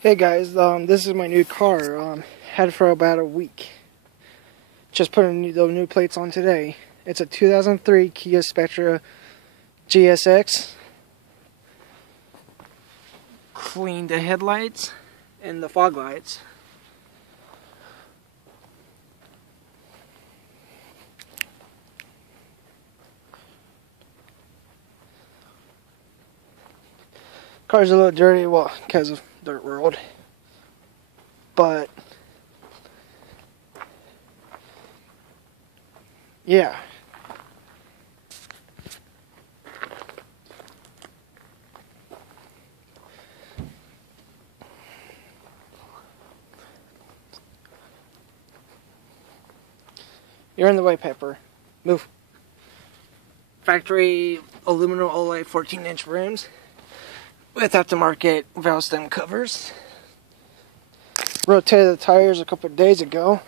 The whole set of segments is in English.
Hey guys, this is my new car. Had it for about a week. Just putting the new plates on today. It's a 2003 Kia Spectra GSX. Cleaned the headlights and the fog lights. Car's a little dirty, well, because of dirt road. But yeah. You're in the way, Pepper. Move. Factory aluminum alloy 14-inch rims with aftermarket valve stem covers. Rotated the tires a couple of days ago.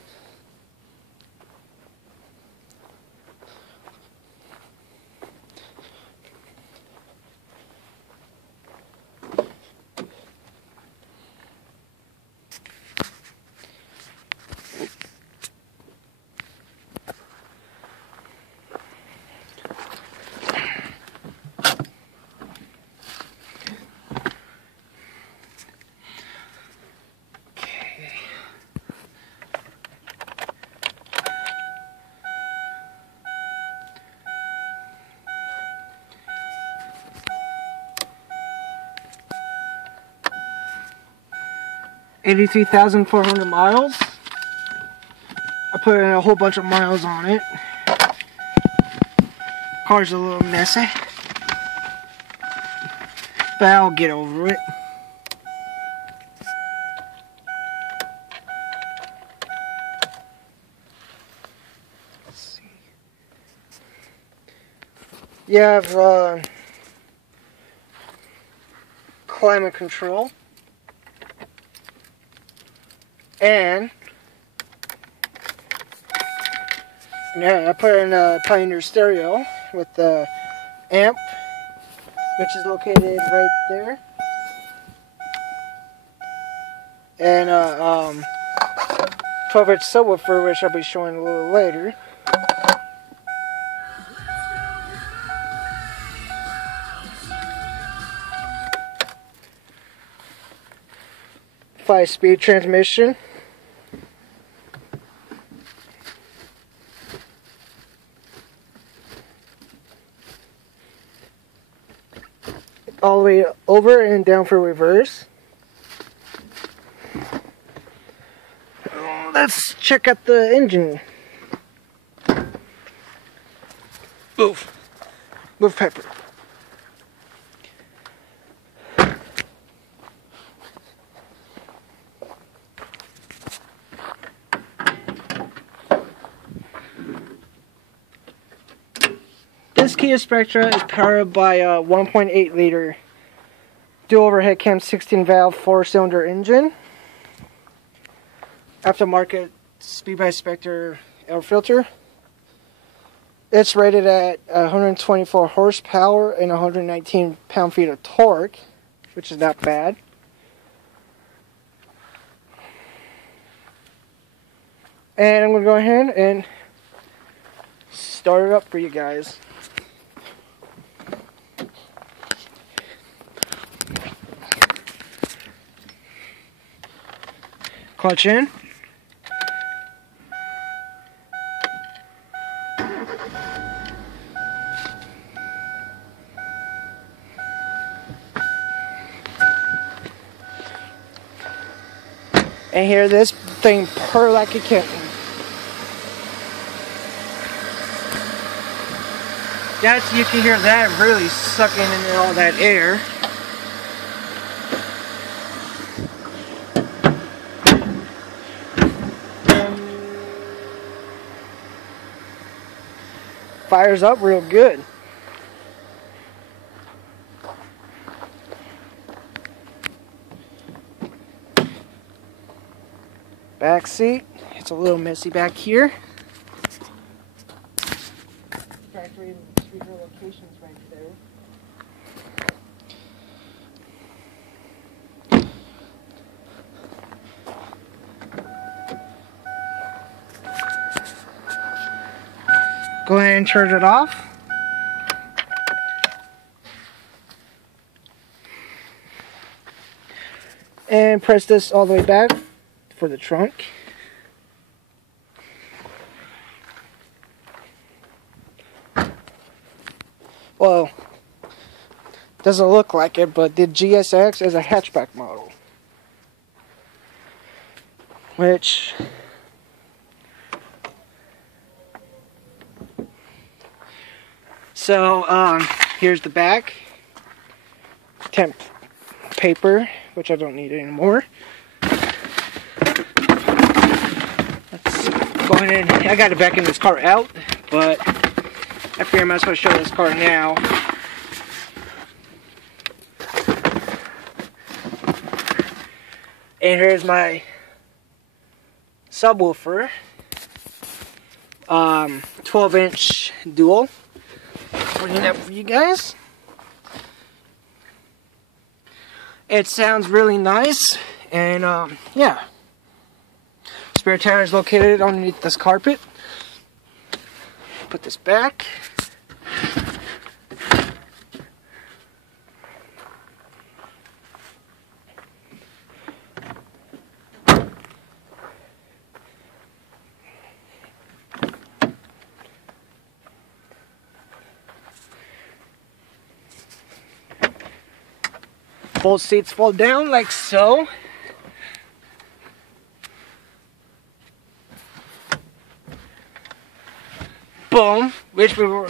$83,400 miles. I put in a whole bunch of miles on it. Car's a little messy, but I'll get over it. Let's see. You have climate control. And yeah, I put in a Pioneer stereo with the amp, which is located right there, and a 12-inch subwoofer, which I'll be showing a little later. Five-speed transmission. All the way over and down for reverse. Let's check out the engine. Move. Move, Pepper. This Kia Spectra is powered by a 1.8 liter dual overhead cam 16 valve 4-cylinder engine. Aftermarket Speed by Spectre air filter. It's rated at 124 horsepower and 119 pound-feet of torque, which is not bad. And I'm going to go ahead and start it up for you guys. Clutch in. And hear this thing purr like a kitten. You can hear that really sucking in all that air. Fires up real good. Back seat. It's a little messy back here. Factory speaker locations right there. go ahead and turn it off. And press this all the way back for the trunk. Well, doesn't look like it, but the GSX is a hatchback model. Which... So, here's the back. Temp paper, which I don't need anymore. Let's go ahead and... I got to back in this car out, but I figure I might as well show this car now. And here's my subwoofer. 12-inch dual. Bring it up for you guys. It sounds really nice, and yeah. Spare tire is located underneath this carpet. Put this back. Both seats fold down like so. Boom, which will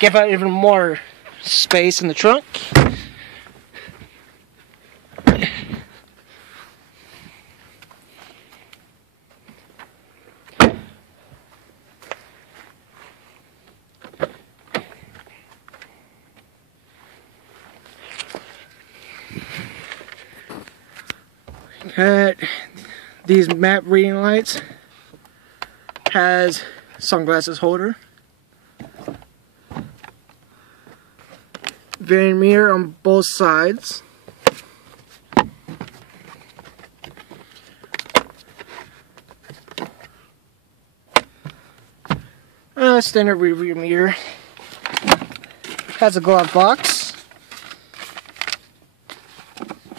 give out even more space in the trunk. These map reading lights, has sunglasses holder, variant mirror on both sides, standard rear mirror, has a glove box,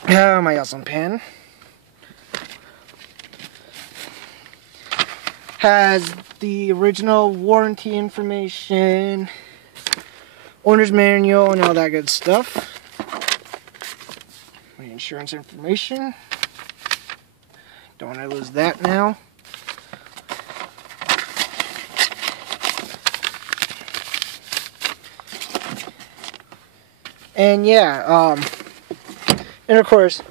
my awesome pen. Has the original warranty information, owner's manual, and all that good stuff. My insurance information. Don't want to lose that now. And yeah, and of course,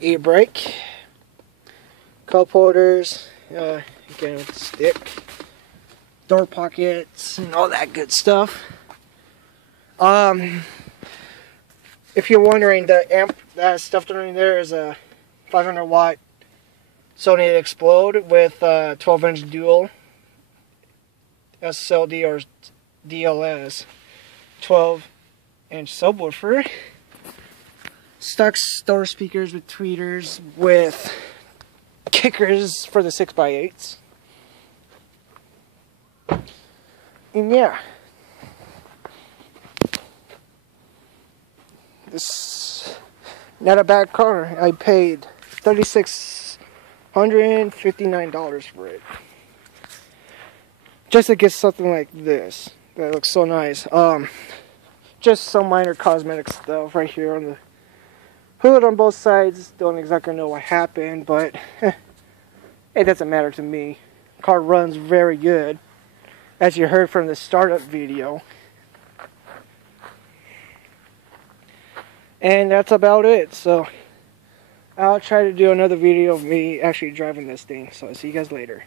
e-brake. Cup holders, again with the stick, door pockets, and all that good stuff. If you're wondering, the amp that's stuffed underneath there is a 500 watt Sony Xplod with 12-inch dual SLD or DLS 12-inch subwoofer. Stock store speakers with tweeters with kickers for the 6x8s. And yeah, this not a bad car. I paid $3,659 for it just to get something like this that looks so nice. Just some minor cosmetic stuff right here on the hood on both sides. Don't exactly know what happened, but it doesn't matter to me. Car runs very good, as you heard from the startup video. And that's about it. So I'll try to do another video of me actually driving this thing. So I'll see you guys later.